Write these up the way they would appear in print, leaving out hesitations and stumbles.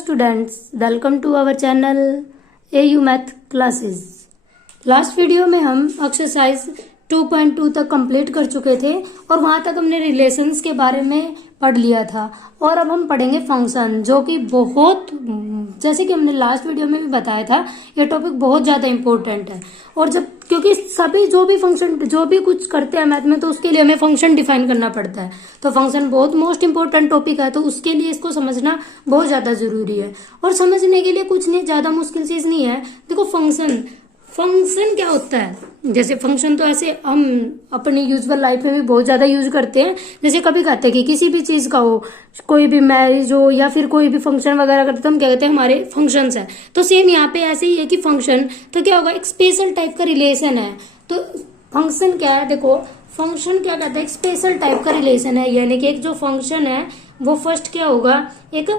students, welcome to our channel AU Math Classes। Last video में हम exercise 2.2 तक complete कर चुके थे और वहां तक हमने रिलेशंस के बारे में पढ़ लिया था और अब हम पढ़ेंगे फंक्शन, जो कि बहुत, जैसे कि हमने लास्ट वीडियो में भी बताया था, ये टॉपिक बहुत ज्यादा इंपॉर्टेंट है। और जब क्योंकि सभी जो भी फंक्शन जो भी कुछ करते हैं मैथ में, तो उसके लिए हमें फंक्शन डिफाइन करना पड़ता है। तो फंक्शन बहुत मोस्ट इंपॉर्टेंट टॉपिक है, तो उसके लिए इसको समझना बहुत ज्यादा जरूरी है। और समझने के लिए कुछ नहीं, ज्यादा मुश्किल चीज नहीं है। देखो फंक्शन क्या होता है, जैसे फंक्शन तो ऐसे हम अपनी यूजुअल लाइफ में भी बहुत ज्यादा यूज करते हैं। जैसे कभी कहते हैं कि किसी भी चीज का हो, कोई भी मैरिज हो या फिर कोई भी फंक्शन वगैरह करते हैं, हम क्या कहते हैं हमारे फंक्शंस है। तो सेम यहाँ पे ऐसे ही है कि फंक्शन तो क्या होगा, एक स्पेशल टाइप का रिलेशन है। तो फंक्शन क्या है, देखो फंक्शन क्या कहता है, एक स्पेशल टाइप का रिलेशन है। यानी कि एक जो फंक्शन है वो फर्स्ट क्या होगा, एक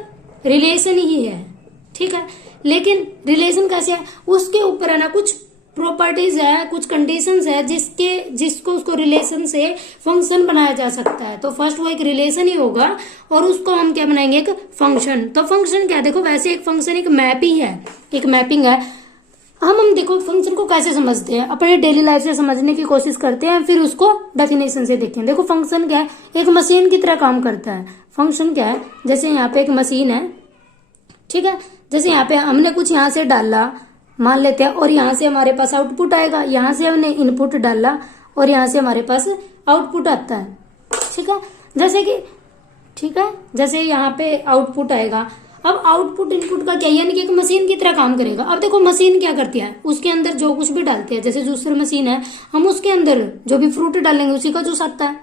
रिलेशन ही है, ठीक है। लेकिन रिलेशन कैसे है, उसके ऊपर है ना कुछ प्रॉपर्टीज है, कुछ कंडीशंस है जिसको उसको रिलेशन से फंक्शन बनाया जा सकता है। तो फर्स्ट वो एक रिलेशन ही होगा और उसको हम क्या बनाएंगे, एक फंक्शन। तो फंक्शन क्या है, देखो वैसे एक फंक्शन एक मैप ही है, एक मैपिंग है। हम देखो फंक्शन को कैसे समझते हैं, अपने डेली लाइफ से समझने की कोशिश करते हैं, फिर उसको डेफिनेशन से देखते हैं। देखो फंक्शन क्या है, एक मशीन की तरह काम करता है। फंक्शन क्या है, जैसे यहाँ पे एक मशीन है, ठीक है। जैसे यहाँ पे हमने कुछ यहाँ से डाला मान लेते हैं, और यहाँ से हमारे पास आउटपुट आएगा। यहाँ से हमने इनपुट डाला और यहाँ से हमारे पास आउटपुट आता है, ठीक है। जैसे कि ठीक है, जैसे यहाँ पे आउटपुट आएगा। अब आउटपुट इनपुट का क्या, यानी कि एक मशीन की तरह काम करेगा। अब देखो मशीन क्या करती है, उसके अंदर जो कुछ भी डालते हैं, जैसे जूसर मशीन है, हम उसके अंदर जो भी फ्रूट डालेंगे उसी का जूस आता है,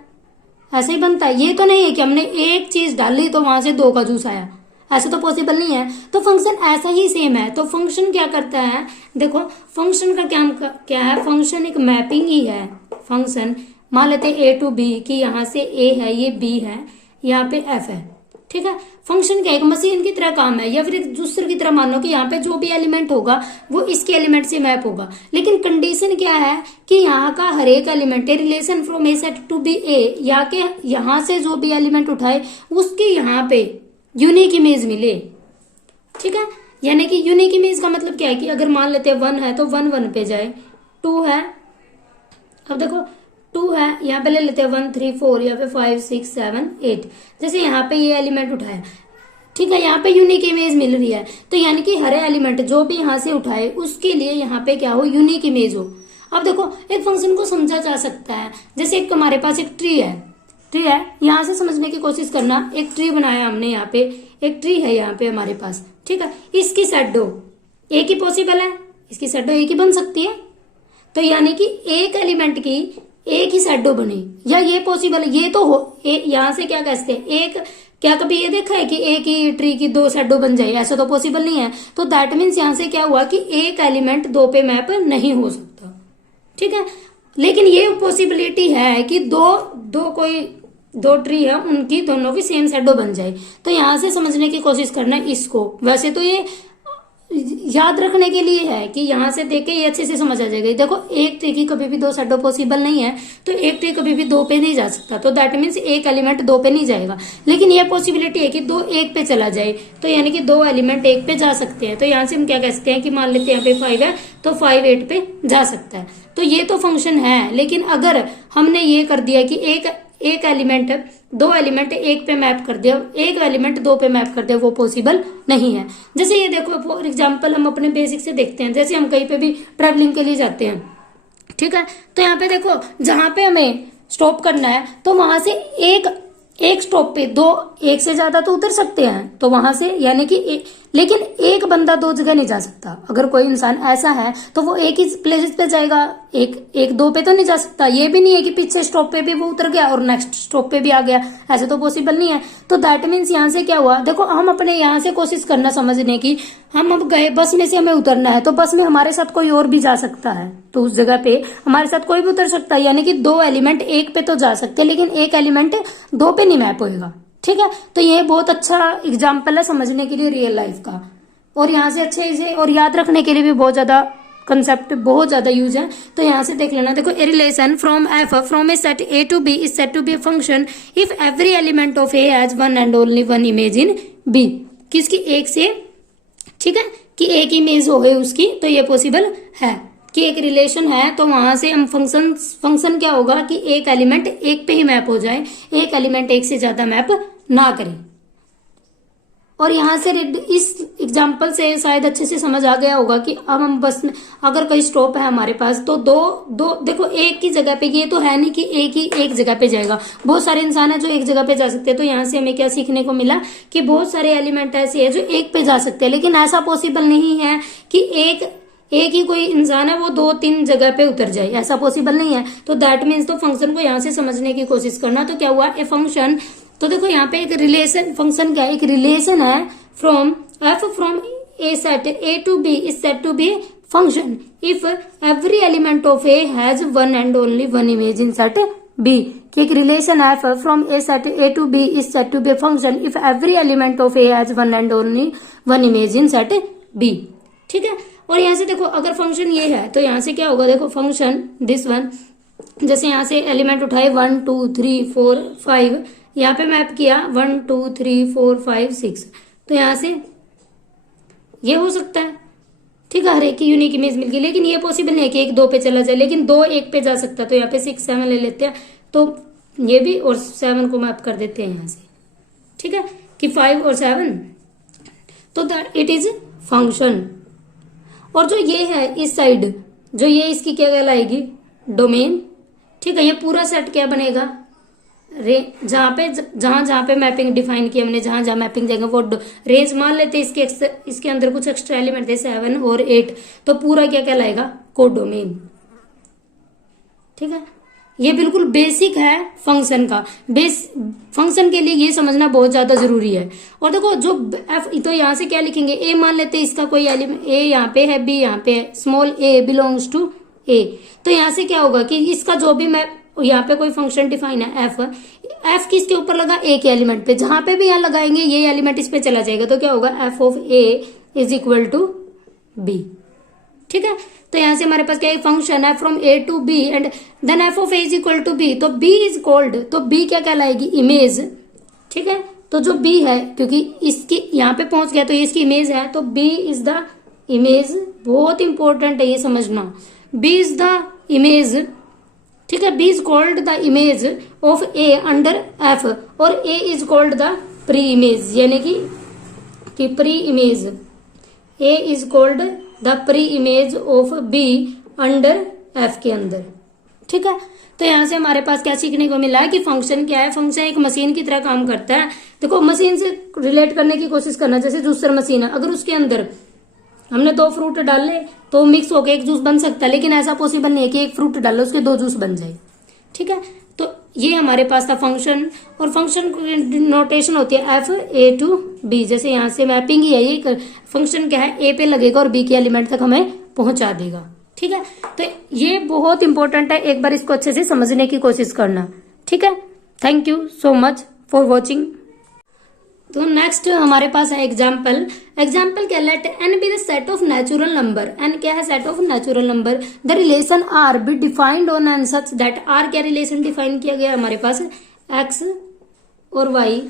ऐसे ही बनता है। ये तो नहीं है कि हमने एक चीज डाली तो वहां से दो का जूस आया, ऐसा तो पॉसिबल नहीं है। तो फंक्शन ऐसा ही सेम है। तो फंक्शन क्या करता है, देखो फंक्शन का क्या है, फंक्शन एक मैपिंग ही है। फंक्शन मान लेते हैं A to B, कि यहाँ से A है, ये B है, यहाँ पे F है, ठीक है। फंक्शन क्या है, एक मशीन की तरह काम है, या फिर एक दूसरे की तरह मान लो कि यहाँ पे जो भी एलिमेंट होगा वो इसके एलिमेंट से मैप होगा। लेकिन कंडीशन क्या है कि यहाँ का हर एक element relation from A set to B A, यहाँ से जो भी एलिमेंट उठाए उसके यहाँ पे यूनिक इमेज मिले, ठीक है। यानी कि यूनिक इमेज का मतलब क्या है कि अगर मान लेते हैं 1 है तो 1 1 पे जाए, 2 है, अब देखो 2 है, यहाँ पे ले लेते हैं 1 3 4, यहाँ पे 5 6 7 8। जैसे यहाँ पे ये एलिमेंट उठाया, ठीक है, यहाँ पे यूनिक इमेज मिल रही है। तो यानी कि हर एलिमेंट जो भी यहाँ से उठाए उसके लिए यहाँ पे क्या हो, यूनिक इमेज हो। अब देखो एक फंक्शन को समझा जा सकता है, जैसे एक हमारे पास एक ट्री है, ट्री है, यहाँ से समझने की कोशिश करना। एक ट्री बनाया हमने, यहाँ पे एक ट्री है यहाँ पे हमारे पास, ठीक है। इसकी शैडो एक ही पॉसिबल है, इसकी शैडो एक ही बन सकती है। तो यानी कि एक एलिमेंट की एक ही शैडो बने, या ये पॉसिबल है, ये तो हो। यहाँ से क्या कहते हैं, एक क्या कभी ये देखा है कि एक ही ट्री की दो शैडो बन जाए, ऐसा तो पॉसिबल नहीं है। तो दैट मीन्स यहाँ से क्या हुआ कि एक एलिमेंट दो पे मैप नहीं हो सकता, ठीक है। लेकिन ये पॉसिबिलिटी है कि दो ट्री है, उनकी दोनों की सेम शैडो बन जाए। तो यहां से समझने की कोशिश करना इसको। वैसे तो ये याद रखने के लिए है कि यहां से देख के ये अच्छे से समझ आ जाएगा। देखो एक ट्री की कभी भी दो शैडो पॉसिबल नहीं है, तो एक ट्री कभी भी दो पे नहीं जा सकता। तो दैट मीन्स एक एलिमेंट दो पे नहीं जाएगा। लेकिन ये पॉसिबिलिटी है कि दो एक पे चला जाए, तो यानी कि दो एलिमेंट एक पे जा सकते हैं। तो यहाँ से हम क्या कह सकते हैं कि मान लेते हैं यहाँ पे 5 है तो 5 8 पे जा सकता है। तो ये तो फंक्शन है। लेकिन अगर हमने ये कर दिया कि एक एलिमेंट दो एलिमेंट एक पे मैप कर दिया, एक एलिमेंट दो पे मैप कर दिया, वो पॉसिबल नहीं है। जैसे ये देखो फॉर एग्जांपल हम अपने बेसिक से देखते हैं, जैसे हम कहीं पे भी ट्रैवलिंग के लिए जाते हैं, ठीक है। तो यहाँ पे देखो जहां पे हमें स्टॉप करना है, तो वहां से एक स्टॉप पे दो, एक से ज्यादा तो उतर सकते हैं। तो वहां से यानी कि लेकिन एक बंदा दो जगह नहीं जा सकता। अगर कोई इंसान ऐसा है तो वो एक ही प्लेसेस पे जाएगा, एक दो पे तो नहीं जा सकता। ये भी नहीं है कि पीछे स्टॉप पे भी वो उतर गया और नेक्स्ट स्टॉप पे भी आ गया, ऐसे तो पॉसिबल नहीं है। तो दैट मीन्स यहाँ से क्या हुआ, देखो हम अपने यहाँ से कोशिश करना समझने की, हम अब गए बस में से हमें उतरना है, तो बस में हमारे साथ कोई और भी जा सकता है, तो उस जगह पे हमारे साथ कोई भी उतर सकता है। यानी कि दो एलिमेंट एक पे तो जा सकते हैं, लेकिन एक एलिमेंट दो पे नहीं मैप होएगा, ठीक है। तो ये बहुत अच्छा एग्जाम्पल है समझने के लिए रियल लाइफ का, और यहाँ से अच्छे से और याद रखने के लिए भी बहुत ज्यादा कंसेप्ट बहुत ज्यादा यूज है। तो यहाँ से देख लेना, देखो a relation from F from a set A to B is set to B a function if every element of A has one and only one image in B। किसकी, एक से ठीक है, कि एक इमेज हो गई उसकी, तो ये पॉसिबल है कि एक रिलेशन है, तो वहां से हम फंक्शन क्या होगा कि एक एलिमेंट एक पे ही मैप हो जाए, एक एलिमेंट एक से ज्यादा मैप ना करे। और यहां से इस एग्जांपल से शायद अच्छे से समझ आ गया होगा कि अब हम बस अगर कोई स्टॉप है हमारे पास, तो दो देखो एक ही जगह पे, ये तो है नहीं कि एक जगह पे जाएगा, बहुत सारे इंसान है जो एक जगह पे जा सकते हैं। तो यहाँ से हमें क्या सीखने को मिला कि बहुत सारे एलिमेंट ऐसे है जो एक पे जा सकते हैं, लेकिन ऐसा पॉसिबल नहीं है कि एक ही कोई इंसान है वो 2-3 जगह पे उतर जाए, ऐसा पॉसिबल नहीं है। तो दैट मीन्स तो फंक्शन को यहाँ से समझने की कोशिश करना। तो क्या हुआ, ए फंक्शन, तो देखो यहाँ पे एक रिलेशन, फंक्शन क्या है, एक रिलेशन है from F from a set A to B is set to B function if every element of A has one and only one image in set B. कि एक relation F from a set A to B is set to B function if every element of A has one and only one image in set B. ठीक है, और यहाँ से देखो अगर function ये है तो यहाँ से क्या होगा, देखो फंक्शन दिस वन, जैसे यहाँ से एलिमेंट उठाए 1 2 3 4 5, यहाँ पे मैप किया 1 2 3 4 5 6, तो यहाँ से ये हो सकता है। ठीक है, हर एक की यूनिक इमेज मिल गई, लेकिन ये पॉसिबल नहीं है कि 1 2 पे चला जाए, लेकिन 2 1 पे जा सकता है। तो यहाँ पे 6 7 ले लेते हैं, तो ये भी और 7 को मैप कर देते हैं यहाँ से। ठीक है, कि 5 और 7, तो दैट इट इज फंक्शन। और जो ये है इस साइड, जो ये इसकी क्या कहलाएगी, डोमेन। ठीक है, ये पूरा सेट क्या बनेगा, जहां पे मैपिंग डिफाइन की हमने, जहां मैपिंग जाएगा वो रेंज मान लेते हैं। इसके अंदर कुछ एक्स्ट्रा एलिमेंट थे 7 और 8, तो पूरा क्या कहलाएगा, कोडोमेन। ठीक है, ये बिल्कुल बेसिक है फंक्शन का। फंक्शन के लिए ये समझना बहुत ज्यादा जरूरी है। और देखो जो एफ, तो यहाँ से क्या लिखेंगे, ए मान लेते हैं इसका कोई एलिमेंट, ए यहाँ पे है, बी यहाँ पे है, स्मॉल ए बिलोंग्स टू ए। तो यहाँ से क्या होगा कि इसका जो भी मैं यहाँ पे कोई फंक्शन डिफाइन है एफ किसके ऊपर लगा, ए के एलिमेंट पे, जहां पे भी यहाँ लगाएंगे ये एलिमेंट इस पे चला जाएगा। तो क्या होगा, F of A is equal to B. ठीक है, तो यहां से हमारे पास क्या फंक्शन है from A to B and then F of A is equal to B, तो बी इज कॉल्ड, तो बी क्या कहलाएगी, इमेज। ठीक है, तो जो बी है, क्योंकि इसकी यहाँ पे पहुंच गया तो ये इसकी इमेज है, तो बी इज द इमेज। बहुत इंपॉर्टेंट है ये समझना, बी इज द इमेज। ठीक है, B is called the image of A under f, और A is called the pre image, यानी कि pre image. A is called the pre image of B under f के अंदर। ठीक है, तो यहां से हमारे पास क्या सीखने को मिला है कि फंक्शन क्या है, फंक्शन एक मशीन की तरह काम करता है। देखो मशीन से रिलेट करने की कोशिश करना, जैसे जूसर मशीन है, अगर उसके अंदर हमने 2 फ्रूट डाले तो मिक्स होकर एक जूस बन सकता है, लेकिन ऐसा पॉसिबल नहीं है कि 1 फ्रूट डालो उसके 2 जूस बन जाए। ठीक है, तो ये हमारे पास था फंक्शन, और फंक्शन नोटेशन होती है एफ ए टू बी। जैसे यहाँ से मैपिंग ही है, ये फंक्शन क्या है, ए पे लगेगा और बी के एलिमेंट तक हमें पहुंचा देगा। ठीक है, तो ये बहुत इंपॉर्टेंट है, एक बार इसको अच्छे से समझने की कोशिश करना। ठीक है, thank you so much for watching. तो नेक्स्ट हमारे पास है एग्जाम्पल क्या, let N be the set of natural number. N क्या है, set of natural number. The relation R be defined on N such that, R क्या relation define किया गया हमारे पास, एक्स और वाई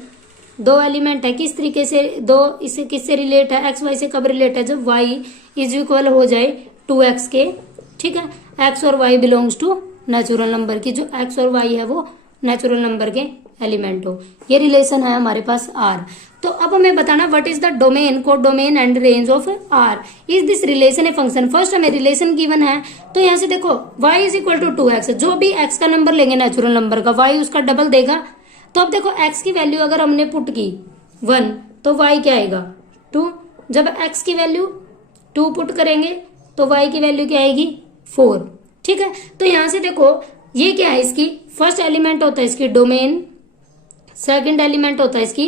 2 एलिमेंट है, किस तरीके से इसे किससे रिलेट है, एक्स वाई से कब रिलेट है, जब वाई इज इक्वल हो जाए 2x के। ठीक है, एक्स और Y belongs to natural number की, जो एक्स और वाई है वो नेचुरल नंबर के एलिमेंट हो, ये रिलेशन है हमारे पास आर। तो अब हमें बताना what is the domain, code domain and range of R. Is this relation a function. First हमें रिलेशन गिवन है, तो यहाँ से देखो y is equal to 2x, जो भी x का नंबर लेंगे नेचुरल नंबर का, y उसका डबल देगा। तो अब देखो x की वैल्यू अगर हमने पुट की 1, तो y क्या आएगा 2। जब x की वैल्यू 2 पुट करेंगे तो y की वैल्यू क्या आएगी 4। ठीक है, तो यहां से देखो ये क्या है, इसकी फर्स्ट एलिमेंट होता है इसकी डोमेन, सेकंड एलिमेंट होता है इसकी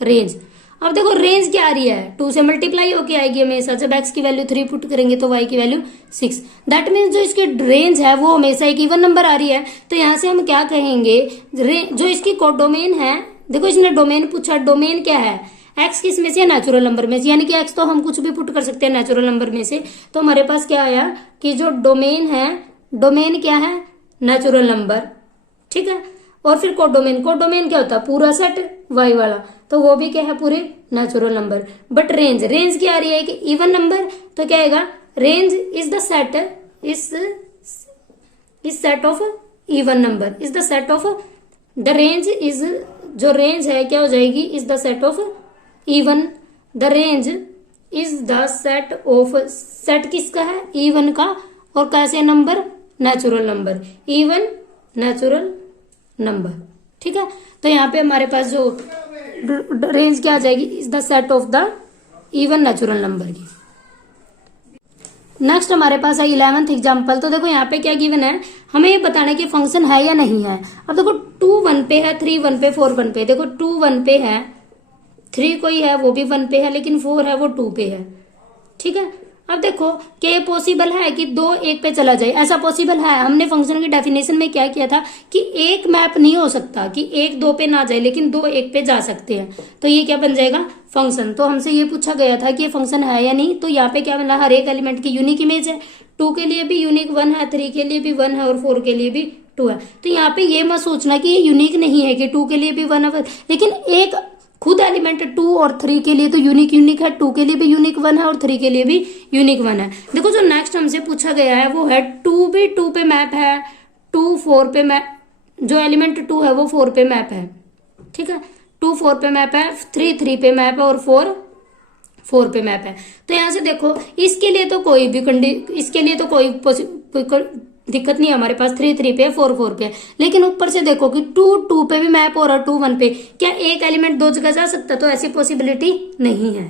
रेंज। अब देखो रेंज क्या आ रही है, 2 से मल्टीप्लाई होके आएगी हमेशा। जब x की वैल्यू 3 पुट करेंगे तो y की वैल्यू 6। दैट मीन्स जो इसकी रेंज है वो हमेशा एक इवन नंबर आ रही है। तो यहां से हम क्या कहेंगे, जो इसकी कोडोमेन है, देखो इसने डोमेन पूछा, डोमेन क्या है, x किस में से, नेचुरल नंबर में से, यानी कि x तो हम कुछ भी पुट कर सकते हैं नेचुरल नंबर में से। तो हमारे पास क्या आया कि जो डोमेन है, डोमेन क्या है, नेचुरल नंबर। ठीक है, और फिर कोडोमेन, कोडोमेन क्या होता है, पूरा सेट वाई वाला, तो वो भी क्या है, पूरे natural number. But range, range क्या आ रही है कि इवन नंबर, तो क्या आएगा, रेंज इज द सेट, इस set of even number, is the set of, the range is, जो रेंज है क्या हो जाएगी, is the set of even, the range is the set of, set किसका है, इवन का, और कैसे number, natural number, even natural number. ठीक है, तो यहाँ पे हमारे पास जो रेंज क्या आ जाएगी, is the set of the even natural number की। नेक्स्ट हमारे पास है 11th एग्जाम्पल। तो देखो यहाँ पे क्या गिवन है, हमें ये बताना है कि फंक्शन है या नहीं है। अब देखो 2 1 पे है, 3 1 पे, 4 1 पे। देखो 2 1 पे है, 3 कोई है वो भी 1 पे है, लेकिन 4 है वो 2 पे है। ठीक है, अब देखो क्या ये पॉसिबल है कि 2 1 पे चला जाए, ऐसा पॉसिबल है। हमने फंक्शन की डेफिनेशन में क्या किया था कि एक मैप नहीं हो सकता कि 1 2 पे ना जाए, लेकिन 2 1 पे जा सकते हैं। तो ये क्या बन जाएगा, फंक्शन। तो हमसे ये पूछा गया था कि ये फंक्शन है या नहीं, तो यहाँ पे क्या मिला, हर एक एलिमेंट की यूनिक इमेज है। 2 के लिए भी यूनिक 1 है, 3 के लिए भी 1 है और 4 के लिए भी 2 है। तो यहाँ पे ये मत सोचना कि ये यूनिक नहीं है कि 2 के लिए भी 1 है, लेकिन एक खुद एलिमेंट 2 और 3 के लिए तो यूनिक है, 2 के लिए भी यूनिक 1 है और 3 के लिए भी यूनिक 1 है। देखो जो नेक्स्ट हमसे पूछा गया है वो है 2 भी 2 पे मैप है, 2 4 पे मैप, जो एलिमेंट 2 है वो 4 पे मैप है। ठीक है, 2 4 पे मैप है, 3 3 पे मैप है और 4 4 पे मैप है। तो यहां से देखो इसके लिए तो कोई भी इसके लिए तो कोई दिक्कत नहीं है हमारे पास, 3 3 पे 4 4 पे। लेकिन ऊपर से देखो कि 2 2 पे भी मैप हो रहा है, 2 1 पे, क्या एक एलिमेंट 2 जगह जा सकता है? तो ऐसी पॉसिबिलिटी नहीं है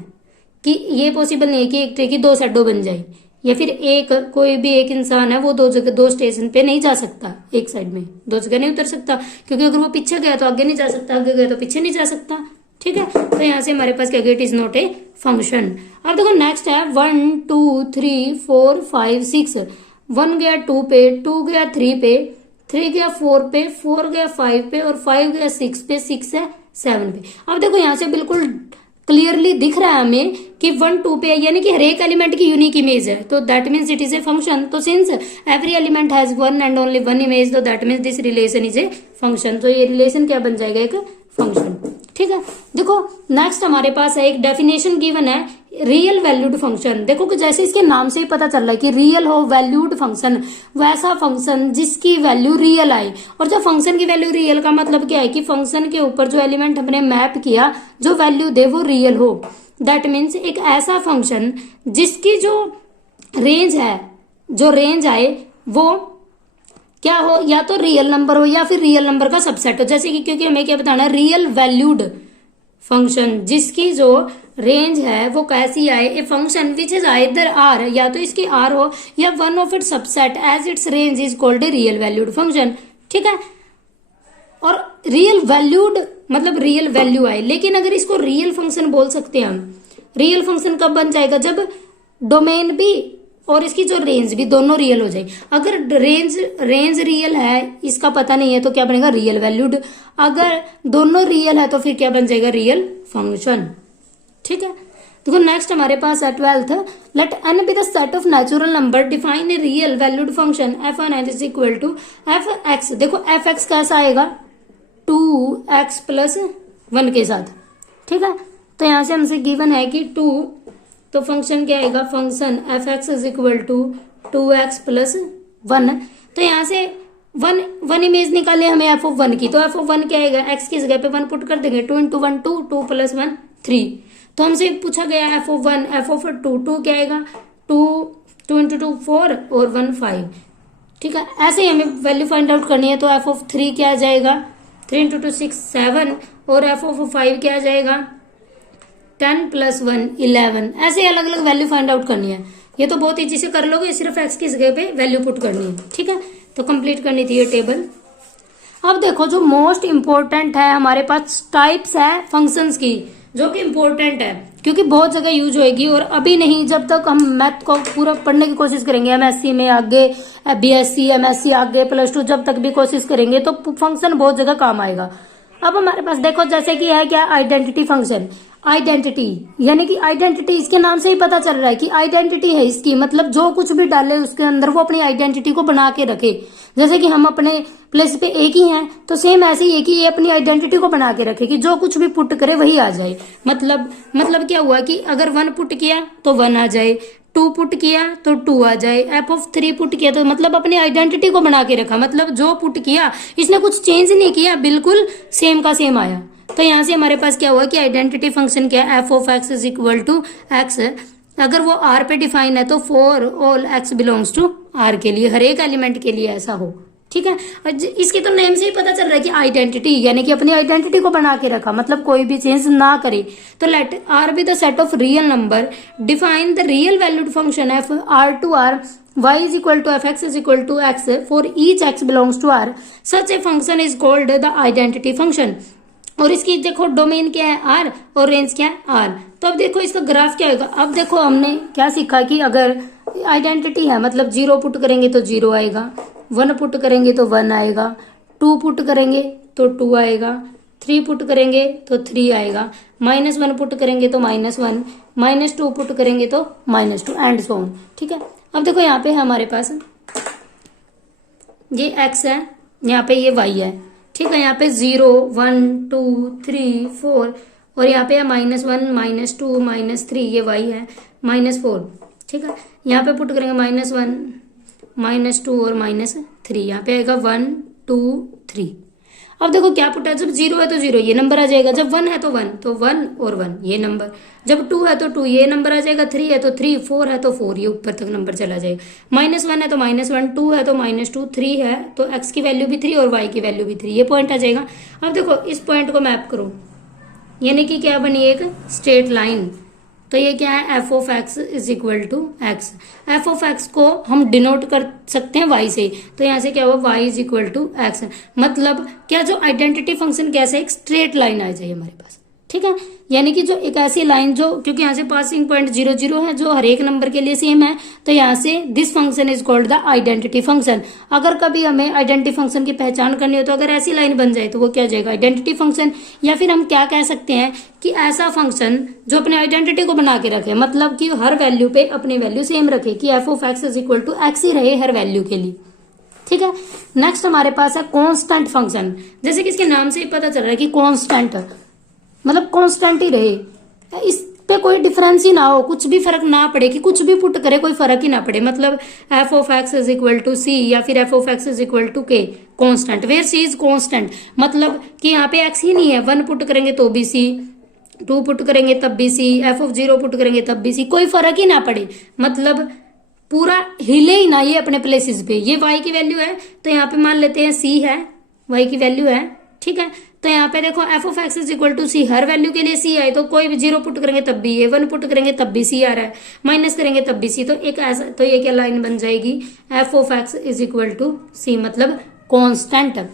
कि ये पॉसिबल नहीं है कि एक ट्री की 2 शैडो बन जाए, या फिर एक कोई भी एक इंसान है वो 2 जगह 2 स्टेशन पे नहीं जा सकता, एक साइड में 2 जगह नहीं उतर सकता, क्योंकि अगर वो पीछे गया तो आगे नहीं जा सकता, आगे गया तो पीछे नहीं जा सकता। ठीक है, तो यहां से हमारे पास क्या गया, it is not a function. अब देखो नेक्स्ट है 1 2 3 4 5 6। 1 गया 2 पे, 2 गया 3 पे, 3 गया 4 पे, 4 गया 5 पे और 5 गया 6 पे, 6 है 7 पे। अब देखो यहां से बिल्कुल क्लियरली दिख रहा है हमें कि 1 2 पे है, यानी कि हर एक एलिमेंट की यूनिक इमेज है, तो that means it is a function. तो since every element has 1 and only 1 image, तो that means this relation is a function. तो ये रिलेशन क्या बन जाएगा, एक फंक्शन। ठीक है, देखो नेक्स्ट हमारे पास है एक डेफिनेशन गिवन है, रियल वैल्यूड फंक्शन। देखो कि जैसे इसके नाम से ही पता चल रहा है कि रियल हो वैल्यूड फंक्शन, वैसा फंक्शन जिसकी वैल्यू रियल आए। और जो फंक्शन की वैल्यू रियल का मतलब क्या है कि फंक्शन के ऊपर जो एलिमेंट हमने मैप किया जो वैल्यू दे वो रियल हो। दैट मीन्स एक ऐसा फंक्शन जिसकी जो रेंज है, जो रेंज आए वो क्या हो, या तो रियल नंबर हो या फिर रियल नंबर का सबसेट हो। जैसे कि क्योंकि हमें क्या बताना है, रियल वैल्यूड फंक्शन जिसकी जो रेंज है वो कैसी आए, a function which is either R, या तो इसकी आर हो या one of its subset as its range is called a real valued function. ठीक है, और रियल वैल्यूड मतलब रियल वैल्यू आए, लेकिन अगर इसको रियल फंक्शन बोल सकते हैं हम। रियल फंक्शन कब बन जाएगा, जब डोमेन भी और इसकी जो रेंज भी दोनों रियल हो जाए। अगर रेंज रियल है, इसका पता नहीं है, तो क्या बनेगा, रियल वैल्यूड। अगर दोनों रियल है तो फिर क्या बन जाएगा, रियल फंक्शन। ठीक है, देखो नेक्स्ट हमारे पास है 12th। Let n be the set of natural number, define a real valued function f(n) is equal to f(x). देखो f(x) कैसा आएगा, 2x प्लस 1 के साथ। ठीक है, तो यहां से हमसे गिवन है कि 2, तो फंक्शन क्या आएगा, function f(x) is equal to 2x plus 1। तो यहां से वन इमेज निकाले हमें f(1) की, तो f(1) क्या आएगा, x की जगह पे 1 पुट कर देंगे, 2 इंटू 1 2, 2 प्लस 1 3। तो हमसे पूछा गया f(1), f(2), 2 क्या आएगा, 2 इंटू 2 4 और 1 5। ठीक है, ऐसे ही हमें वैल्यू फाइंड आउट करनी है, तो f(3) क्या आ जाएगा, 3 इंटू 2 6 7 और f(5) क्या आ जाएगा, 10 प्लस 1 11। ऐसे अलग अलग वैल्यू फाइंड आउट करनी है। ये तो बहुत ईजी से कर लोगे, सिर्फ x की जगह पे वैल्यू पुट करनी है। ठीक है, तो कंप्लीट करनी थी ये टेबल। अब देखो जो मोस्ट इंपॉर्टेंट है हमारे पास टाइप्स है फंक्शंस की, जो कि इंपॉर्टेंट है क्योंकि बहुत जगह यूज होएगी। और अभी नहीं, जब तक हम मैथ को पूरा पढ़ने की कोशिश करेंगे, एमएससी में आगे, बीएससी एमएससी आगे, +2 जब तक भी कोशिश करेंगे तो फंक्शन बहुत जगह काम आएगा। अब हमारे पास देखो जैसे कि है क्या, आइडेंटिटी फंक्शन। आइडेंटिटी, यानी कि आइडेंटिटी इसके नाम से ही पता चल रहा है कि आइडेंटिटी है इसकी, मतलब जो कुछ भी डाले उसके अंदर वो अपनी आइडेंटिटी को बना के रखे। जैसे कि हम अपने प्लेस पे एक ही हैं तो सेम ऐसे ही एक ही ये अपनी आइडेंटिटी को बना के रखे कि जो कुछ भी पुट करे वही आ जाए। मतलब क्या हुआ कि अगर 1 पुट किया तो 1 आ जाए, 2 पुट किया तो 2 आ जाए, f(3) पुट किया तो मतलब अपनी आइडेंटिटी को बना के रखा, मतलब जो पुट किया इसने कुछ चेंज नहीं किया, बिल्कुल सेम का सेम आया। तो यहाँ से हमारे पास क्या हुआ कि आइडेंटिटी फंक्शन क्या है, f(x) is equal to x. अगर वो r पे डिफाइन है तो for all x belongs to r के लिए, हर एक एलिमेंट के लिए ऐसा हो, ठीक है। इसके तो नेम से ही पता चल रहा है कि आइडेंटिटी, यानी कि अपनी आइडेंटिटी को बना के रखा, मतलब कोई भी चेंज ना करे। तो let r be the set of real number, define the real valued function f r to r y is equal to fx is equal to x for each x belongs to r, such a function is called the identity function। और इसकी देखो domain क्या है r और range क्या है r। तो अब देखो इसका ग्राफ क्या होगा। अब देखो हमने क्या सीखा कि अगर आइडेंटिटी है मतलब 0 पुट करेंगे तो 0 आएगा, 1 पुट करेंगे तो 1 आएगा, 2 पुट करेंगे तो 2 आएगा, 3 पुट करेंगे तो 3 आएगा, -1 पुट करेंगे तो -1, -2 पुट करेंगे तो -2 एंड सो ऑन, ठीक है। अब देखो यहाँ पे हमारे पास ये x है, यहाँ पे ये y है, ठीक है। यहाँ पे 0, 1, 2, 3, 4 और यहाँ पे -1, -2, -3 ये y है, -4, ठीक है। यहाँ पे पुट करेंगे -1, -2 और -3, यहाँ पे आएगा 1, 2, 3। अब देखो क्या पुटा, जब 0 है तो 0 ये नंबर आ जाएगा, जब 1 है तो 1 तो 1 और 1 ये नंबर, जब 2 है तो 2 ये नंबर आ जाएगा, 3 है तो 3, 4 है तो 4 ये ऊपर तक नंबर चला जाएगा, -1 है तो -1, 2 है तो -2, 3 है तो x की वैल्यू भी 3 और y की वैल्यू भी 3, ये पॉइंट आ जाएगा। अब देखो इस पॉइंट को मैप करो, यानी कि क्या बनी एक स्ट्रेट लाइन। तो ये क्या है, f(x) is equal to x. f(x) को हम डिनोट कर सकते हैं y से, तो यहाँ से क्या हुआ y is equal to X. मतलब क्या जो आइडेंटिटी फंक्शन कैसे एक स्ट्रेट लाइन आ जाए हमारे पास, ठीक है। यानी कि जो एक ऐसी लाइन जो, क्योंकि यहाँ से पासिंग पॉइंट 0, 0 है जो हर एक नंबर के लिए सेम है, तो यहाँ से this function is called the identity function. अगर कभी हमें आइडेंटिटी फंक्शन की पहचान करनी हो तो अगर ऐसी लाइन बन जाए तो वो क्या हो जाएगा, आइडेंटिटी फंक्शन। या फिर हम क्या कह सकते हैं कि ऐसा फंक्शन जो अपनी आइडेंटिटी को बना के रखे, मतलब कि हर वैल्यू पे अपनी वैल्यू सेम रखे, कि f(x) is equal to x ही रहे हर वैल्यू के लिए, ठीक है। नेक्स्ट हमारे पास है कांस्टेंट फंक्शन। जैसे कि इसके नाम से ही पता चल रहा है कि कांस्टेंट मतलब कांस्टेंट ही रहे, इस पे कोई डिफरेंस ही ना हो, कुछ भी फर्क ना पड़े, कि कुछ भी पुट करे कोई फर्क ही ना पड़े। मतलब f(x) is equal to c या फिर f(x) is equal to k constant, where c is constant, मतलब कि यहाँ पे x ही नहीं है, 1 पुट करेंगे तो भी c, 2 पुट करेंगे तब भी c, f(0) पुट करेंगे तब भी c, कोई फर्क ही ना पड़े, मतलब पूरा हिले ही ना ये अपने प्लेसेस पे। ये y की वैल्यू है तो यहाँ पे मान लेते हैं c है, y की वैल्यू है, ठीक है। तो यहाँ पे देखो f(x) is equal to c, हर वैल्यू के लिए c आए तो कोई भी 0 पुट करेंगे तब भी ये, 1 पुट करेंगे तब भी c आ रहा है, माइनस करेंगे तब भी c, तो एक ऐसा, तो ये क्या लाइन बन जाएगी, f(x) is equal to c, मतलब कांस्टेंट।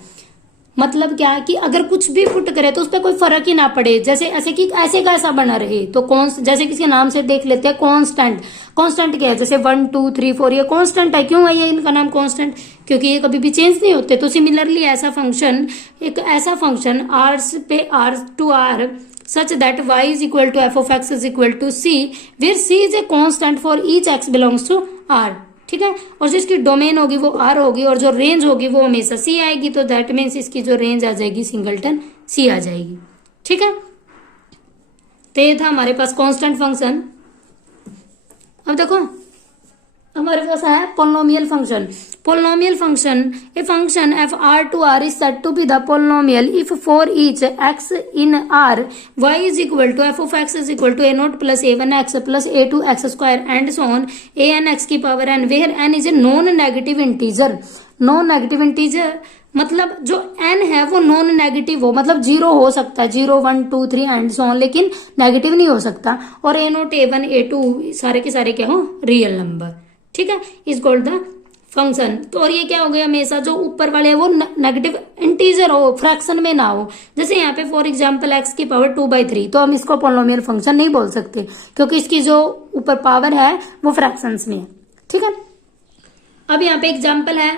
मतलब क्या है कि अगर कुछ भी पुट करे तो उस पर कोई फर्क ही ना पड़े, जैसे ऐसे कि ऐसे का ऐसा बना रहे। तो जैसे किसी नाम से देख लेते हैं कांस्टेंट। कांस्टेंट क्या है, जैसे 1, 2, 3, 4 ये कांस्टेंट है। क्यों है ये इनका नाम कांस्टेंट, क्योंकि ये कभी भी चेंज नहीं होते। तो सिमिलरली ऐसा फंक्शन, एक ऐसा फंक्शन r पे r to r such that y is equal to f(x) is equal to c where c is a constant for each x belongs to r, ठीक है। और जिसकी डोमेन होगी वो r होगी और जो रेंज होगी वो हमेशा c आएगी, तो दैट मीन्स इसकी जो रेंज आ जाएगी सिंगलटन c आ जाएगी, ठीक है। तो ये था हमारे पास कांस्टेंट फंक्शन। अब देखो हमारे पास है polynomial function. Polynomial function, a function f r to r is said to be the polynomial if for each x in r y is equal to f(x) is equal to a0 plus a1x plus a2x square and so on a n x की power n, where n is a non negative integer. Non negative integer मतलब जो n है वो non negative हो, मतलब 0 हो सकता है, 0, 1, 2, 3 एंड सो ऑन, लेकिन नेगेटिव नहीं हो सकता। और a0, a1, a2 सारे के सारे क्या हो, रियल नंबर, ठीक है, इज कॉल्ड द फंक्शन। तो और ये क्या हो गया, हमेशा जो ऊपर वाले वो नेगेटिव इंटीजर हो, फ्रैक्शन में ना हो। जैसे यहाँ पे फॉर एग्जांपल x की पावर 2/3, तो हम इसको पोलिनोमियल फंक्शन नहीं बोल सकते क्योंकि इसकी जो ऊपर पावर है वो फ्रैक्शंस में है, ठीक है। अब यहाँ पे एग्जांपल है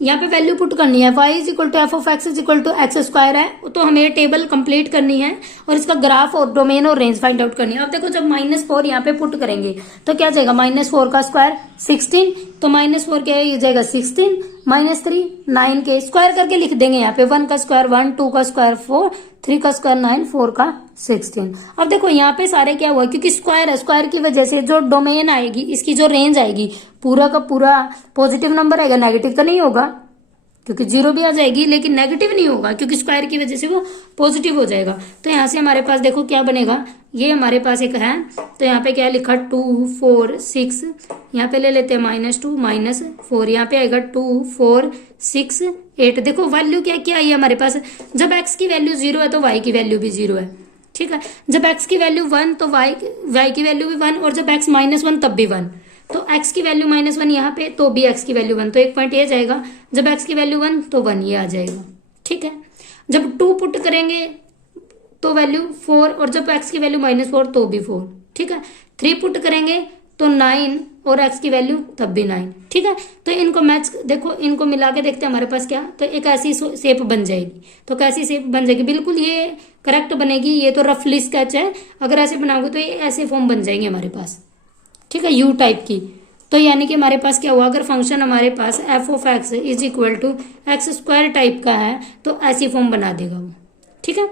यहाँ पे वैल्यू पुट करनी है, y is equal to F of x is equal to x square है, तो हमें ये टेबल कंप्लीट करनी है और इसका ग्राफ और डोमेन और रेंज फाइंड आउट करनी है। अब देखो जब -4 यहाँ पे पुट करेंगे तो क्या जाएगा, -4 का स्क्वायर 16, तो -4 क्या है, ये जाएगा 16, -3 9 के स्क्वायर करके लिख देंगे यहाँ पे, 1 का स्क्वायर 1, 2 का स्क्वायर 4, 3 का स्क्वायर 9, 4 का 16। अब देखो यहाँ पे सारे क्या हुआ, क्योंकि स्क्वायर है, स्क्वायर की वजह से जो डोमेन आएगी, इसकी जो रेंज आएगी, पूरा का पूरा पॉजिटिव नंबर आएगा, नेगेटिव तो नहीं होगा, क्योंकि 0 भी आ जाएगी लेकिन नेगेटिव नहीं होगा, क्योंकि स्क्वायर की वजह से वो पॉजिटिव हो जाएगा। तो यहाँ से हमारे पास देखो क्या बनेगा, ये हमारे पास एक है, तो यहाँ पे क्या लिखा 2 4 6, यहाँ पे ले लेते हैं -2 -4, यहाँ पे आएगा 2 4 6 8। देखो वैल्यू क्या क्या आई है हमारे पास, जब x की वैल्यू 0 है तो y की वैल्यू भी 0 है, ठीक है। जब x की वैल्यू 1 तो y की वैल्यू भी 1, और जब x -1 तब भी 1, तो x की वैल्यू -1 यहाँ पे, तो भी x की वैल्यू 1, तो एक पॉइंट ये जाएगा। जब x की वैल्यू 1 तो 1 ये आ जाएगा, ठीक है। जब 2 पुट करेंगे तो वैल्यू 4, और जब x की वैल्यू -4 तो भी 4, ठीक है। 3 पुट करेंगे तो 9, और x की वैल्यू तब भी 9, ठीक है। तो इनको मैच देखो, इनको मिला के देखते हैं हमारे पास क्या, तो एक ऐसी शेप बन जाएगी। तो कैसी शेप बन जाएगी, बिल्कुल ये करेक्ट बनेगी, ये तो रफली स्केच है, अगर ऐसे बनाओगे तो ये ऐसे फॉर्म बन जाएंगे हमारे पास, ठीक है, यू टाइप की। तो यानी कि हमारे पास क्या हुआ, अगर फंक्शन हमारे पास f of x is equal to x square type का है तो ऐसी फॉर्म बना देगा वो, ठीक है।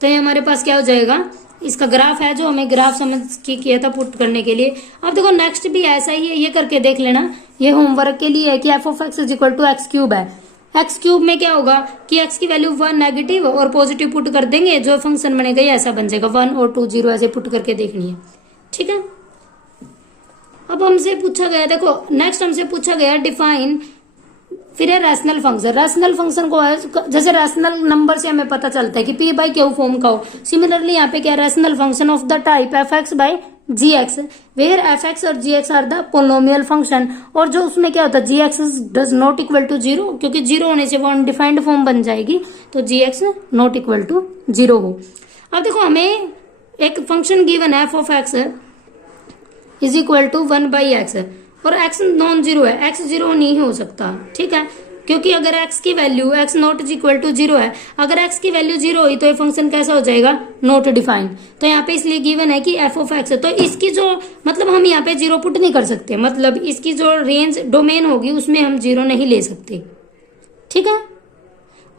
तो ये हमारे पास क्या हो जाएगा, इसका ग्राफ है जो हमें ग्राफ समझ के किया था पुट करने के लिए। अब देखो नेक्स्ट भी ऐसा ही है, ये करके देख लेना, ये होमवर्क के लिए है कि F of x is equal to X cube है। एक्स क्यूब में क्या होगा कि एक्स की वैल्यू 1 नेगेटिव और पॉजिटिव पुट कर देंगे, जो फंक्शन बनेगा ये ऐसा बन जाएगा, 1 और 2 0 ऐसे पुट करके देखनी है, ठीक है। अब हमसे पूछा गया, देखो नेक्स्ट हमसे पूछा गया डिफाइन, फिर है रैशनल फंक्शन। रैशनल फंक्शन को है, जैसे रैशनल नंबर से हमें पता चलता है कि p बाई क्यू फॉर्म का हो, सिमिलरली यहाँ पे क्या, rational function of the type f x by g x, where f x और g x are the polynomial function, और जो उसमें क्या होता है g x does not equal to 0, क्योंकि 0 होने से वो अनडिफाइंड फॉर्म बन जाएगी, तो G X not equal to 0 हो। अब देखो हमें एक फंक्शन गिवन है F of x is equal to 1 by X, और x नॉन जीरो है, x जीरो नहीं हो सकता, ठीक है, क्योंकि अगर x की value x not is equal to 0 है, अगर x की वैल्यू 0 हुई तो ये फंक्शन कैसा हो जाएगा, नॉट डिफाइंड। तो यहाँ पे इसलिए गिवन है कि f ऑफ x है, तो इसकी जो मतलब हम यहाँ पे 0 पुट नहीं कर सकते, मतलब इसकी जो रेंज डोमेन होगी उसमें हम 0 नहीं ले सकते, ठीक है।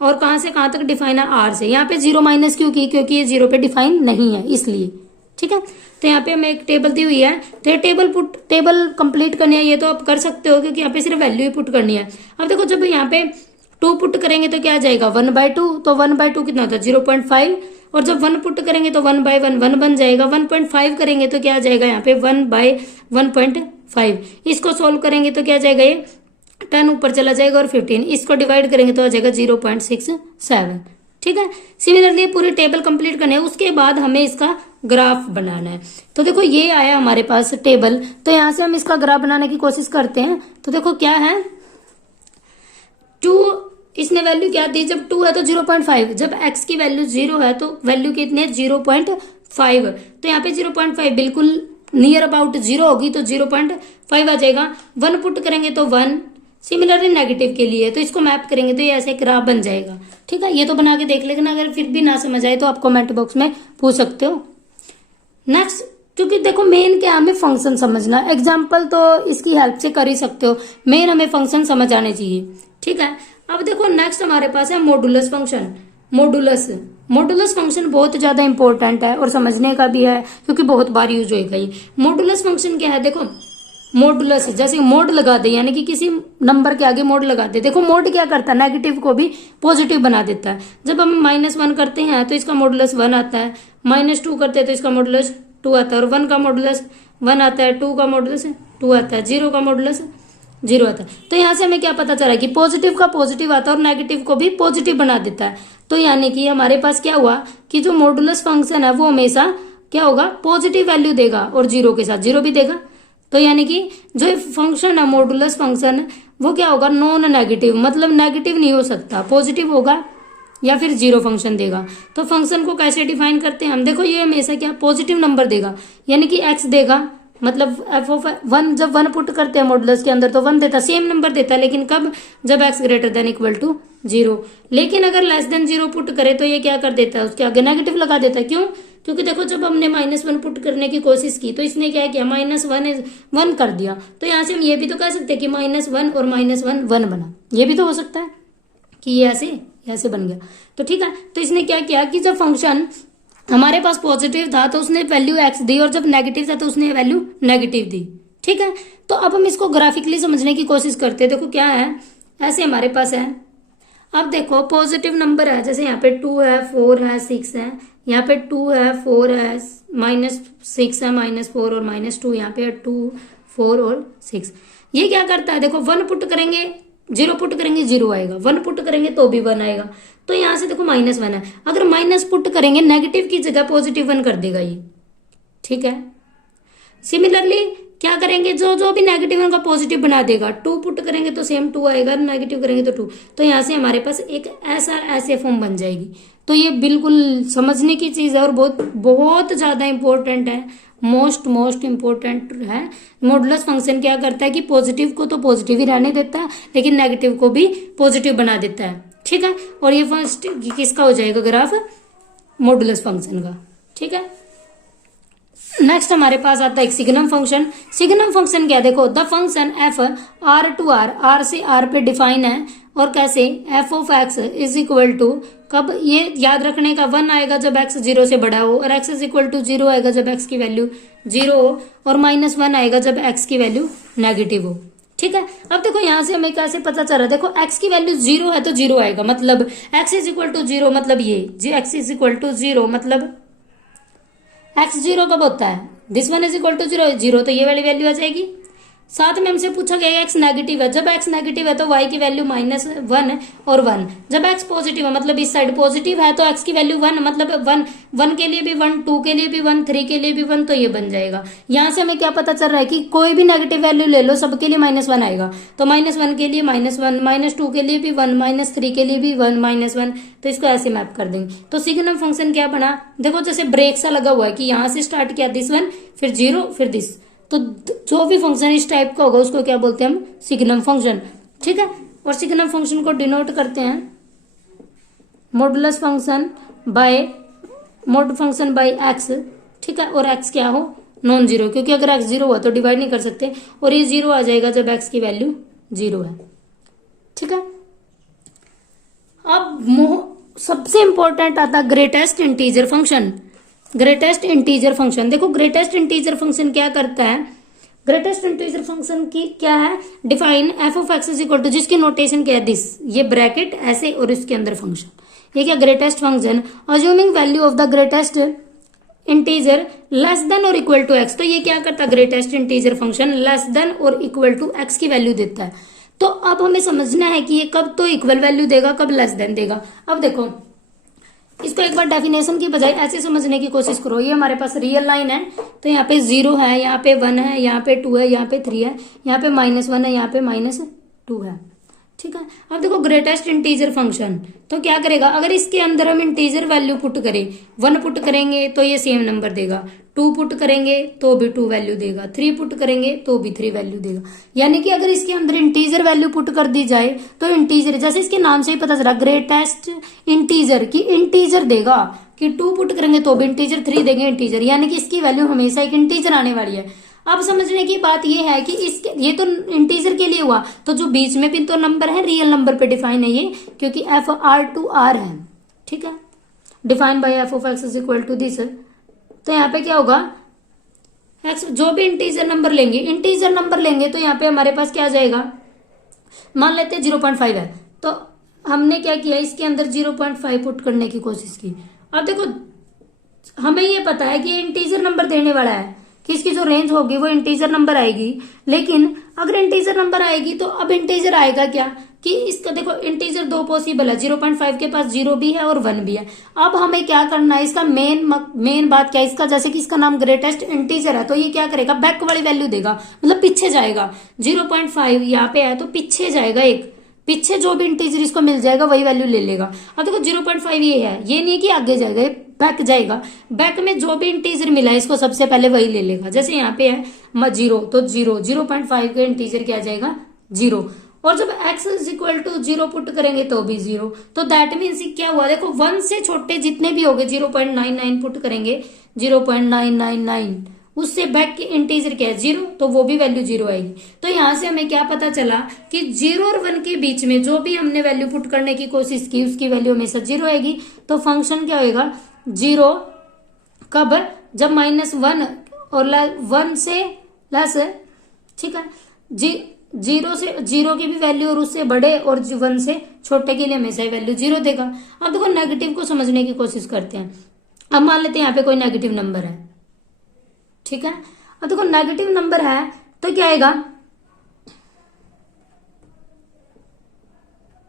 और कहां से कहां तक डिफाइन है, r से। यहाँ पे 0 माइनस क्यों की, क्योंकि ये 0 पे डिफाइन नहीं है इसलिए, ठीक है। तो यहाँ पे हमें एक टेबल दी हुई है, तो ये टेबल कंप्लीट करनी है, ये तो आप कर सकते हो क्योंकि यहाँ पे सिर्फ वैल्यू ही पुट करनी है। अब देखो जब यहाँ पे 2 पुट करेंगे तो क्या आ जाएगा 1/2, तो 1/2 कितना होता है 0.5, और जब 1 पुट करेंगे तो 1/1 1 बन जाएगा, 1.5 करेंगे तो क्या आ जाएगा यहाँ पे 1/1.5, इसको सोल्व करेंगे तो क्या आ जाएगा, ये 10 ऊपर चला जाएगा और 15, इसको डिवाइड करेंगे तो आ जाएगा 0.67, ठीक है। सिमिलरली पूरी टेबल कंप्लीट करनी है, उसके बाद हमें इसका ग्राफ बनाना है। तो देखो ये आया हमारे पास टेबल, तो यहां से हम इसका ग्राफ बनाने की कोशिश करते हैं। तो देखो क्या है 2, इसने वैल्यू क्या दी, जब 2 है तो 0.5, जब x की वैल्यू 0 है तो वैल्यू कितनी है 0.5, तो यहाँ पे 0.5 बिल्कुल नियर अबाउट 0 होगी, तो 0.5 आ जाएगा। 1 पुट करेंगे तो 1, सिमिलरली नेगेटिव के लिए तो इसको मैप करेंगे तो ये ऐसे ग्राफ बन जाएगा, ठीक है। ये तो बना के देख लेना, अगर फिर भी ना समझ आए तो आप कमेंट बॉक्स में पूछ सकते हो। नेक्स्ट, क्योंकि देखो मेन क्या हमें फंक्शन समझना, एग्जाम्पल तो इसकी हेल्प से कर ही सकते हो, मेन हमें फंक्शन समझ आने चाहिए, ठीक है। अब देखो नेक्स्ट हमारे पास है मॉडुलस फंक्शन। मॉडुलस फंक्शन बहुत ज्यादा इंपॉर्टेंट है और समझने का भी है, क्योंकि बहुत बार यूज होगा ये। मॉडुलस फंक्शन क्या है, देखो मॉडुलस जैसे मोड लगा दे, यानी कि किसी नंबर के आगे मोड लगा दे। देखो मोड क्या करता है, नेगेटिव को भी पॉजिटिव बना देता है। जब हम -1 करते हैं तो इसका मॉडुलस 1 आता है, -2 करते हैं तो इसका मॉडुलस 2 आता है, और 1 का मॉडुलस 1 आता है, 2 का मॉडुलस 2 आता है, 0 का मॉडुलस 0 आता है। तो यहाँ से हमें क्या पता चला कि पॉजिटिव का पॉजिटिव आता है और नेगेटिव को भी पॉजिटिव बना देता है। तो यानी कि हमारे पास क्या हुआ कि जो मॉडुलस फंक्शन है वो हमेशा क्या होगा, पॉजिटिव वैल्यू देगा और 0 के साथ 0 भी देगा। तो यानी कि जो फंक्शन है मॉडुलस फंक्शन वो क्या होगा, नॉन नेगेटिव, मतलब नेगेटिव नहीं हो सकता, पॉजिटिव होगा या फिर 0 फंक्शन देगा। तो फंक्शन को कैसे डिफाइन करते हैं हम, देखो ये हमेशा क्या पॉजिटिव नंबर देगा, यानी कि x देगा मतलब एफ ऑफ वन, जब वन पुट करते हैं मॉडुलस के अंदर तो वन देता, सेम नंबर देता है, लेकिन कब, जब X greater than equal to 0। लेकिन अगर लेस देन 0 पुट करे तो ये क्या कर देता है, उसके आगे नेगेटिव लगा देता है। क्यों? क्योंकि देखो जब हमने -1 पुट करने की कोशिश की तो इसने क्या किया, -1 कर दिया। तो यहाँ से हम ये भी तो कह सकते हैं कि -1 और -1 1 बना, ये भी तो हो सकता है कि ये ऐसे बन गया। तो ठीक है, तो इसने क्या किया कि जब फंक्शन हमारे पास पॉजिटिव था तो उसने वैल्यू एक्स दी, और जब नेगेटिव था तो उसने वैल्यू नेगेटिव दी। ठीक है, तो अब हम इसको ग्राफिकली समझने की कोशिश करते हैं। देखो क्या है, ऐसे हमारे पास है, अब देखो पॉजिटिव नंबर है, जैसे यहाँ पे 2 है, 4 है, 6 है, यहाँ पे 2 है, 4 है, -6 है, -4 और -2, यहाँ पे 2, 4 और 6। ये क्या करता है, देखो 1 पुट करेंगे, 0 पुट करेंगे 0 आएगा, 1 पुट करेंगे तो भी 1 आएगा। तो यहां से देखो -1 है, अगर माइनस पुट करेंगे नेगेटिव की जगह +1 कर देगा ये। ठीक है, सिमिलरली क्या करेंगे, जो जो भी नेगेटिव है उनका पॉजिटिव बना देगा। 2 पुट करेंगे तो सेम 2 आएगा, नेगेटिव करेंगे तो 2। तो यहां से हमारे पास एक ऐसे फॉर्म बन जाएगी। तो ये बिल्कुल समझने की चीज है और बहुत बहुत ज्यादा इंपॉर्टेंट है, मोस्ट इंपॉर्टेंट है। मॉडुलस फंक्शन क्या करता है कि पॉजिटिव को तो पॉजिटिव ही रहने देता है, लेकिन नेगेटिव को भी पॉजिटिव बना देता है। ठीक है, और ये फर्स्ट किसका हो जाएगा, ग्राफ मॉडुलस फंक्शन का। ठीक है, नेक्स्ट हमारे पास आता है एक सिग्नम फंक्शन। सिग्नम फंक्शन क्या, देखो the function F R to R से आर पे डिफाइन है, और कैसे, F of x is equal to, कब ये याद रखने का, 1 आएगा जब एक्स 0 से बड़ा हो, और एक्स इज इक्वल टू 0 आएगा जब एक्स की वैल्यू 0 हो, और -1 आएगा जब एक्स की वैल्यू नेगेटिव हो। ठीक है, अब देखो यहां से हमें कैसे पता चल रहा है, देखो एक्स की वैल्यू 0 है तो 0 आएगा, मतलब एक्स इज इक्वल टू 0, मतलब ये एक्स इज इक्वल टू 0, मतलब एक्स 0 कब होता है, this one is equal to 0, तो ये वाली वैल्यू आ जाएगी। साथ में हमसे पूछा गया एक्स नेगेटिव है, जब एक्स नेगेटिव है तो वाई की वैल्यू -1 और 1, जब एक्स पॉजिटिव है मतलब इस साइड पॉजिटिव है तो एक्स की वैल्यू 1, मतलब 1 के लिए भी 1, 2 के लिए भी 1, 3 के लिए भी 1, तो ये बन जाएगा। यहां से हमें क्या पता चल रहा है कि कोई भी नेगेटिव वैल्यू ले लो सबके लिए -1 आएगा, तो -1 के लिए -1, -2 के लिए भी 1, -3 के लिए भी 1, -1, तो इसको ऐसे मैप कर देंगे। तो सिग्नम फंक्शन क्या बना, देखो जैसे ब्रेक सा लगा हुआ है कि यहां से स्टार्ट किया दिस वन, फिर 0, फिर दिस, तो जो भी फंक्शन इस टाइप का होगा उसको क्या बोलते हैं हम, सिग्नम फंक्शन। ठीक है, और सिग्नम फंक्शन को डिनोट करते हैं मॉडुलस फंक्शन बाय एक्स। ठीक है, और एक्स क्या हो, नॉन जीरो, क्योंकि अगर एक्स 0 हुआ तो डिवाइड नहीं कर सकते, और ये 0 आ जाएगा जब एक्स की वैल्यू 0 है। ठीक है, अब सबसे इंपॉर्टेंट आता greatest integer function. Greatest integer function, देखो ग्रेटेस्ट इंटीजर फंक्शन क्या करता है, ग्रेटेस्ट इंटीजर फंक्शन की क्या है, define F of x is equal to, जिसकी नोटेशन क्या है, दिस, ये ब्रैकेट ऐसे और इसके अंदर फंक्शन, ये क्या greatest function, assuming value of the greatest integer less than और इक्वल टू एक्स। तो ये क्या करता है, greatest integer function less than और इक्वल टू एक्स की वैल्यू देता है। तो अब हमें समझना है कि ये कब तो इक्वल वैल्यू देगा, कब लेस देन देगा। अब देखो इसको एक बार डेफिनेशन की बजाय ऐसे समझने की कोशिश करो, ये हमारे पास रियल लाइन है, तो यहाँ पे 0 है, यहाँ पे 1 है, यहाँ पे 2 है, यहाँ पे 3 है, यहाँ पे -1 है, यहाँ पे -2 है। ठीक है, अब देखो ग्रेटेस्ट इंटीजर फंक्शन तो क्या करेगा, अगर इसके अंदर हम इंटीजर वैल्यू पुट करें, 1 पुट करेंगे तो ये सेम नंबर देगा, 2 पुट करेंगे तो भी 2 वैल्यू देगा, 3 पुट करेंगे तो भी 3 वैल्यू देगा। यानी कि अगर इसके अंदर इंटीजर वैल्यू पुट कर दी जाए तो इंटीजर, जैसे इसके नाम से ही पता चला ग्रेटेस्ट इंटीजर की इंटीजर देगा, कि 2 पुट करेंगे तो भी इंटीजर, 3 देंगे इंटीजर, यानी कि इसकी वैल्यू हमेशा एक इंटीजर आने वाली है। अब समझने की बात यह है कि इसके, ये तो इंटीजर के लिए हुआ, तो जो बीच में भी तो नंबर है रियल नंबर पे डिफाइन है ये, क्योंकि एफ आर टू आर है। ठीक है, define by F of x is equal to this, तो यहाँ पे क्या होगा, एक्स जो भी इंटीजर नंबर लेंगे तो यहाँ पे हमारे पास क्या आ जाएगा, मान लेते हैं 0.5 है, तो हमने क्या किया, इसके अंदर 0.5 पुट करने की कोशिश की। अब देखो हमें ये पता है कि इंटीजर नंबर देने वाला है, कि इसकी जो रेंज होगी वो इंटीजर नंबर आएगी, लेकिन अगर इंटीजर नंबर आएगी तो अब इंटीजर आएगा क्या, कि इसका देखो इंटीजर 2 पॉसिबल है, 0.5 के पास 0 भी है और 1 भी है। अब हमें क्या करना है, इसका मेन बात क्या है, इसका जैसे कि इसका नाम ग्रेटेस्ट इंटीजर है, तो ये क्या करेगा, बैक वाली वैल्यू देगा, मतलब पीछे जाएगा। 0.5 यहाँ पे है तो पीछे जाएगा, एक पीछे जो भी इंटीजर इसको मिल जाएगा वही वैल्यू ले लेगा। अब देखो 0.5 ये है, ये नहीं कि आगे जाएगा, बैक जाएगा, बैक में जो भी इंटीजर मिला है इसको सबसे पहले वही ले लेगा। जैसे यहाँ पे है 0 तो 0.5 का इंटीजर क्या आ जाएगा 0, और जब x is equal to 0 put करेंगे तो भी 0, तो दैट मीन्स क्या हुआ, देखो 1 से छोटे जितने भी होंगे 0.99 पुट करेंगे 0.999, उससे बैक की इंटीजर क्या है 0, तो वो भी वैल्यू 0 आएगी। तो यहां से हमें क्या पता चला कि 0 और 1 के बीच में जो भी हमने वैल्यू पुट करने की कोशिश की उसकी वैल्यू हमेशा 0 आएगी। तो फंक्शन क्या होगा 0 कब, जब -1 और 1 से लेस है, ठीक है, 0 से 0 की भी वैल्यू और उससे बड़े और 1 से छोटे के लिए हमेशा ही वैल्यू 0 देगा। अब देखो नेगेटिव को समझने की कोशिश करते हैं। अब मान लेते हैं यहाँ पे कोई नेगेटिव नंबर है, ठीक है। अब देखो नेगेटिव नंबर है तो क्या आएगा,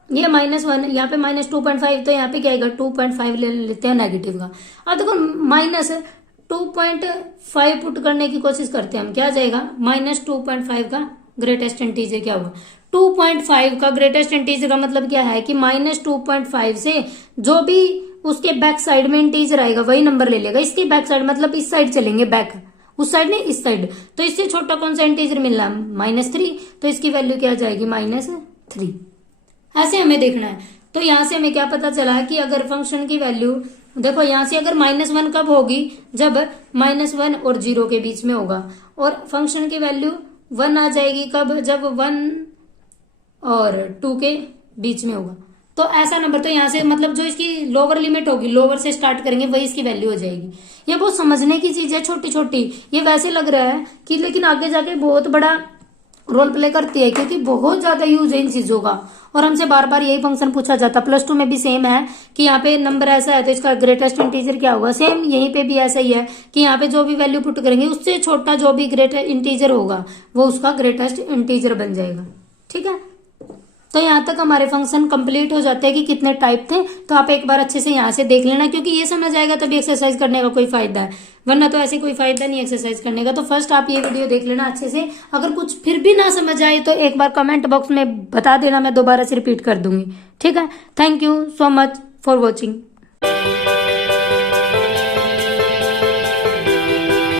ये -1, यहाँ पे -2.5, तो यहाँ पे क्या आएगा 2.5 ले लेते हैं नेगेटिव का। अब देखो -2.5 पुट करने की कोशिश करते हैं हम, क्या आ जाएगा -2.5 का ग्रेटेस्ट इंटीजर क्या होगा 2.5 का ग्रेटेस्ट इंटीजर का मतलब क्या है कि -2.5 से जो भी उसके बैक साइड में इंटीजर आएगा वही नंबर ले लेगा। इसके बैक साइड मतलब इस साइड चलेंगे, बैक उस साइड नहीं इस साइड, तो इससे छोटा कौन सा इंटीजर मिल रहा है -3, तो इसकी वैल्यू क्या आ जाएगी -3। ऐसे हमें देखना है। तो यहां से हमें क्या पता चला कि अगर फंक्शन की वैल्यू देखो यहां से अगर -1 कब होगी, जब -1 और 0 के बीच में होगा, और फंक्शन की वैल्यू 1 आ जाएगी कब, जब 1 और 2 के बीच में होगा। तो ऐसा नंबर, तो यहाँ से मतलब जो इसकी लोअर लिमिट होगी, लोअर से स्टार्ट करेंगे वही इसकी वैल्यू हो जाएगी। ये बहुत समझने की चीज है, छोटी छोटी, ये वैसे लग रहा है कि लेकिन आगे जाके बहुत बड़ा रोल प्ले करती है, क्योंकि बहुत ज्यादा यूज है इन चीजों का। और हमसे बार बार यही फंक्शन पूछा जाता, +2 में भी सेम है कि यहाँ पे नंबर ऐसा है तो इसका ग्रेटेस्ट इंटीजर क्या होगा, सेम यहीं पे भी ऐसा ही है कि यहाँ पे जो भी वैल्यू पुट करेंगे उससे छोटा जो भी ग्रेटेस्ट इंटीजर होगा वो उसका ग्रेटेस्ट इंटीजर बन जाएगा, ठीक है। तो यहाँ तक हमारे फंक्शन कंप्लीट हो जाते हैं कि कितने टाइप थे। तो आप एक बार अच्छे से यहाँ से देख लेना, क्योंकि ये समझ आएगा तभी एक्सरसाइज करने का कोई फायदा है, वरना तो ऐसे कोई फायदा नहीं एक्सरसाइज करने का। तो फर्स्ट आप ये वीडियो देख लेना अच्छे से, अगर कुछ फिर भी ना समझ आए तो एक बार कमेंट बॉक्स में बता देना, मैं दोबारा से रिपीट कर दूंगी, ठीक है। Thank you so much for watching.